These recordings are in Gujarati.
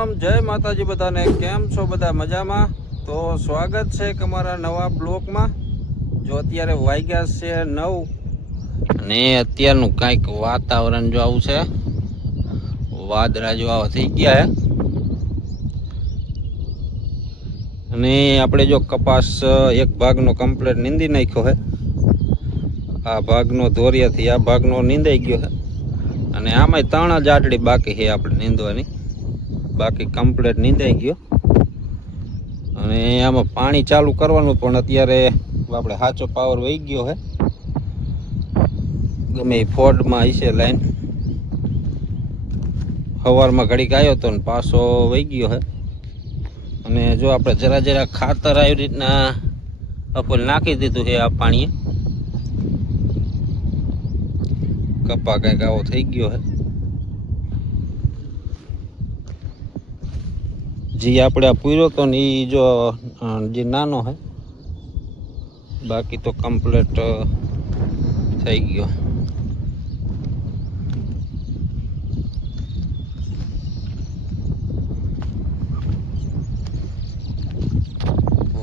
રામ જય માતાજી બધાને કેમ છો બધા મજામાં તો સ્વાગત છે તમારા નવા બ્લોકમાં જો અત્યારે વાગ્યા છે 9 અને અત્યારનું કાંઈક વાતાવરણ જો આવું છે વાદળા જો આવા થઈ ગયા હે અને આપણે જો કપાસ એક ભાગનો કમ્પ્લીટ નીંદી નાખ્યો હે આ ભાગનો ધોરિયાથી આ ભાગનો નીંદાઈ ગયો હે અને આમાંય 3 જ આટડી બાકી છે આપણે નીંદવાની બાકી કમ્પ્લીટ નીંદાઈ ગયો અને આમાં પાણી ચાલુ કરવાનું પણ અત્યારે આપણે સાચો પાવર વહી ગયો છે ગમે એ ફોલ્ટમાં હશે લાઈન સવારમાં ઘડીક આવ્યો હતો ને પાછો વહી ગયો છે અને જો આપણે જરા જરા ખાતર આવી રીતના આપણે નાખી દીધું છે આ પાણીએ કપા કંઈક આવો થઈ ગયો છે જે આપણે આ પૂર્યો તો ને એ જો જે નાનો હે બાકી તો કમ્પ્લીટ થઈ ગયો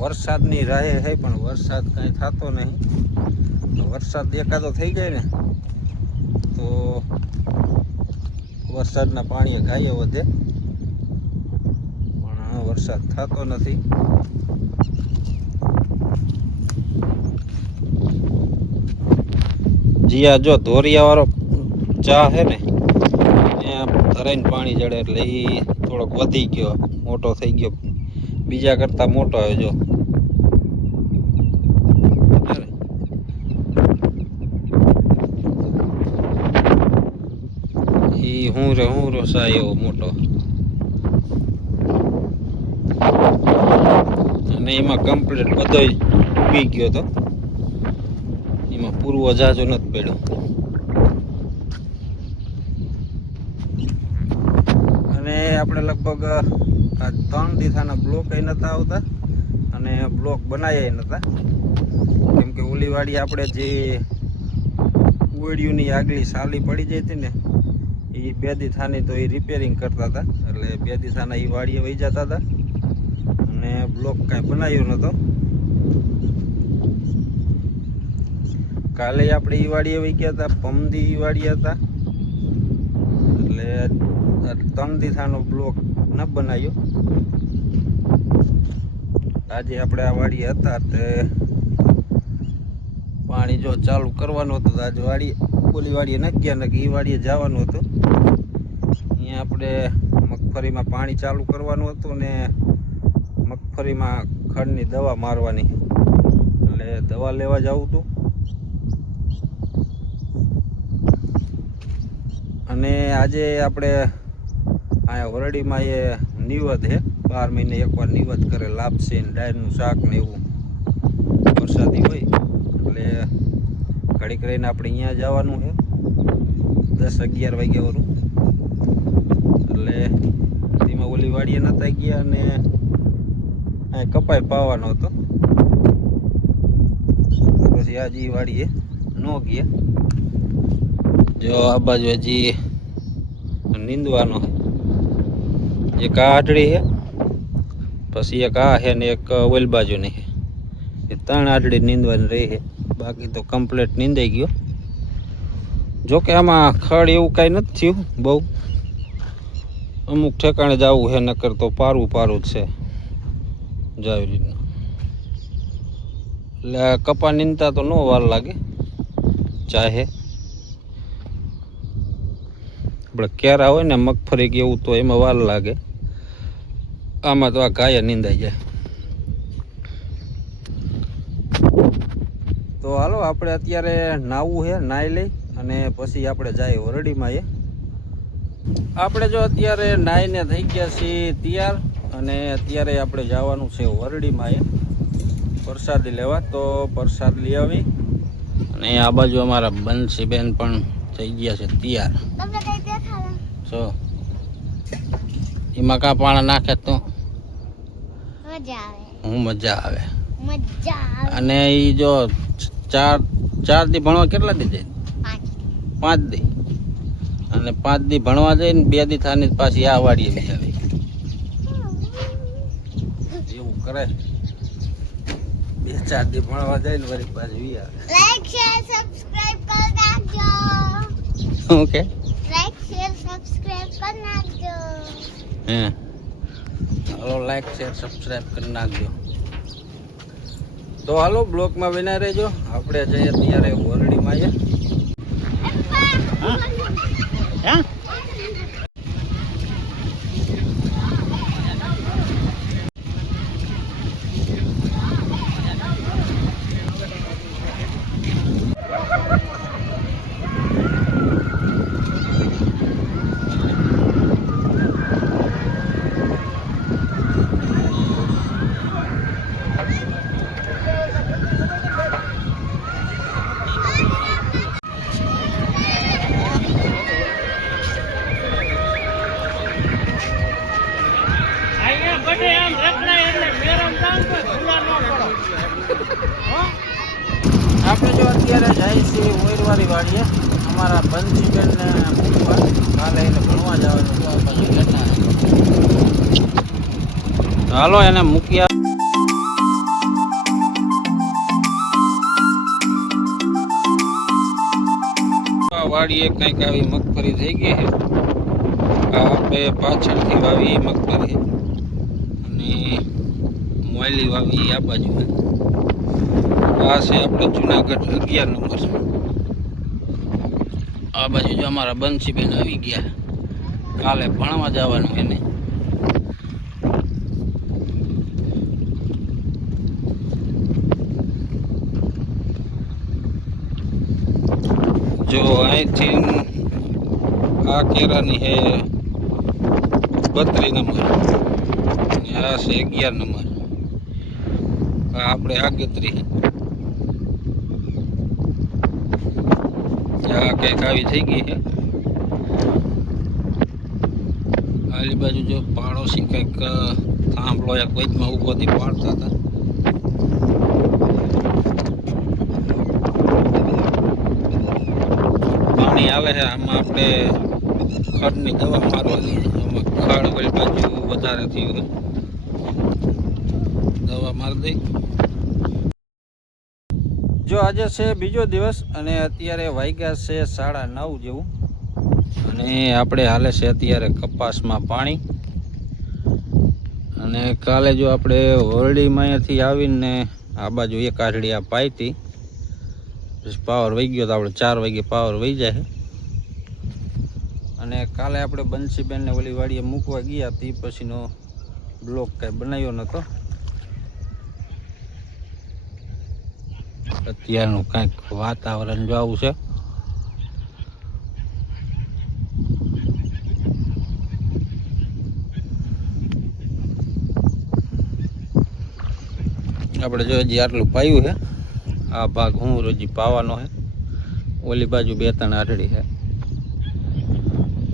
વરસાદની રાહે હે પણ વરસાદ કાંઈ થતો નહીં વરસાદ એકાદો થઈ જાય ને તો વરસાદના પાણીએ ગાયો વધે વરસાદ થતો નથી જીયા જો ધોરિયા વાળો ચા હે ને ત્યાં ધરાઈને પાણી જડે એટલે એ થોડોક વધી ગયો મોટો થઈ ગયો બીજા કરતા મોટો આવ્યો જો એ હું રો સા એવો મોટો અને એમાં કમ્પ્લીટ બધો ઉગી ગયો હતો એમાં પૂરું અજાજો નથી પડ્યો અને આપણે લગભગ આ 3 દીથાના બ્લોક નહોતા આવતા અને બ્લોક બનાવ્યા નહોતા કેમ કે ઓલી વાડી આપણે જે ઉવડિયુંની આગલી સાલી પડી જઈ હતી ને એ 2 દીથાની તો એ રિપેરિંગ કરતા હતા એટલે 2 દીથાના એ વાડીએ વહી જતા હતા અને બ્લોક કાંઈ બનાવ્યો નહોતો કાલે આપણે ઈ વાડીએ વહી ગયા હતા પમદી ઈ વાડીએ હતા એટલે 3 દીથાનો બ્લોક ન બનાવ્યો આજે આપણે આ વાડીએ હતા તે પાણી જો ચાલુ કરવાનું હતું આજે વાડીએ ઓલી વાડીએ ન ગયા ને કે ઈ વાડીએ જવાનું હતું અહીંયા આપણે મગફળીમાં પાણી ચાલુ કરવાનું હતું ને મગફળીમાં ખડની દવા મારવાની એટલે દવા લેવા જવું હતું અને આજે આપણે અહીંયા વરડીમાં એ નિવદ છે 12 મહિને એકવાર નિવદ કરે લાપસી ને ડાયરનું શાક ને એવું વરસાદી હોય એટલે ઘડીક રહીને આપણે અહીંયા જવાનું છે 10-11 વાગ્યા વાળું એટલે તેમાં ઓલી વાડીએ નતા ગયા અને કપાઈ પાવાનો હતો પછી આજે વાડીએ ન ગયા જો આ બાજુ હજી નીંદવાનો એક આ આટડી છે પછી એક આ છે ને એક ઓલ બાજુની છે એ 3 આટડી નીંદવાની રહી છે બાકી તો કમ્પ્લીટ નીંદાઈ ગયો જોકે આમાં ખડ એવું કાંઈ નથી થયું બહુ અમુક ઠેકાણે જવું છે નકર તો પારું જ છે જો આવી રીતના એટલે કપા નીંદતા તો ન વાર લાગે ચાહે આપણે કેરા હોય ને મગફળી કે એવું તો એમાં વાર લાગે આમાં તો આ ગાયા નીંદાઈ જાય તો હાલો આપણે અત્યારે નાવું છે નાહી લઈ અને પછી આપણે જાય વરડીમાં આપણે જો અત્યારે નાહીને થઈ ગયા છીએ તૈયાર અને અત્યારે આપણે જવાનું છે વરડીમાં પ્રસાદી લેવા તો પ્રસાદ લઈ આવી અને આ બાજુ અમારા બંસીબેન પણ થઈ ગયા છે તૈયાર જો એમાં કા પાણા નાખે તો મજા આવે અને એ જો 4 દી ભણવા કેટલા દી જાય 5 દી અને 5 દી ભણવા જઈને 2 દી થાની પાછી આ વાડીએ લઈ આવી એવું કરે 2-4 દી ભણવા જાય ને વળી પાછું વી આવે. લાઈક શેર સબસ્ક્રાઇબ કરી નાખજો. ઓકે લાઈક શેર સબસ્ક્રાઇબ કરી નાખજો. હે હાલો લાઈક શેર સબસ્ક્રાઇબ કરી નાખજો. તો હાલો બ્લોકમાં બના રહેજો. આપણે જઈએ ત્યારે ઓરડીમાં છે. હા આપણે જો અત્યારે જાય છીએ ઓયરવાળી વાડીએ અમારા બંસીબેનને મૂકવા. કાલે એને ભણવા જવાનું તો પછી લેતા હાલો એને મૂક્યા. વાડીએ કંઈક આવી મગફળી થઈ ગઈ છે. આ આપણે પાછળથી વાવી મગફળી અને મોયલી વાવી આ બાજુ. આ છે આપણે જુનાગઢ 11 નંબર. આ બાજુ જો અમારા બંસીબેન આવી ગયા. કાલે ભણવા જવાનું એને. જો અહીંથી આ કેરાની છે 32 નંબર અને આ છે 11 નંબર. આ આપણે આગતરી આ કંઈક આવી થઈ ગઈ છે. આલી બાજુ જો પાડોશી કંઈક થાંભલો એક વચમાં ઊભોથી પાડતા હતા. પાણી આવે છે આમાં આપણે ખડની દવા મારવાની. આમાં ખડ ઓલી બાજુ વધારે થયું હોય દવા મારી દઈ. જો આજે છે બીજો દિવસ અને અત્યારે વાગ્યા છે 9:30 જેવું અને આપણે હાલે છે અત્યારે કપાસમાં પાણી. અને કાલે જો આપણે ઓરડીમાં અહીંયાથી આવીને આ બાજુ એક આઠડી આ પાઈ હતી. પછી પાવર વહી ગયો તો આપણે 4 વાગે પાવર વહી જાય. અને કાલે આપણે બંસીબેનને ઓલી વાડીએ મૂકવા ગયા તે પછીનો બ્લોક કાંઈ બનાવ્યો નહોતો. અત્યારનું કંઈક વાતાવરણ જો આવું છે. આપણે જો હજી આટલું પાયું છે. આ ભાગ હું હજી પાવાનો છે. ઓલી બાજુ 2-3 આઠડી છે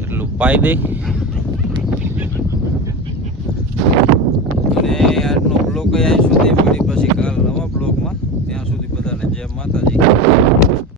એટલું પાઈ દઈ. અને આજનો બ્લોક અહીં સુધી મળી પછી કાલ નવા બ્લોગમાં. ત્યાં સુધી બધાને જય માતાજી.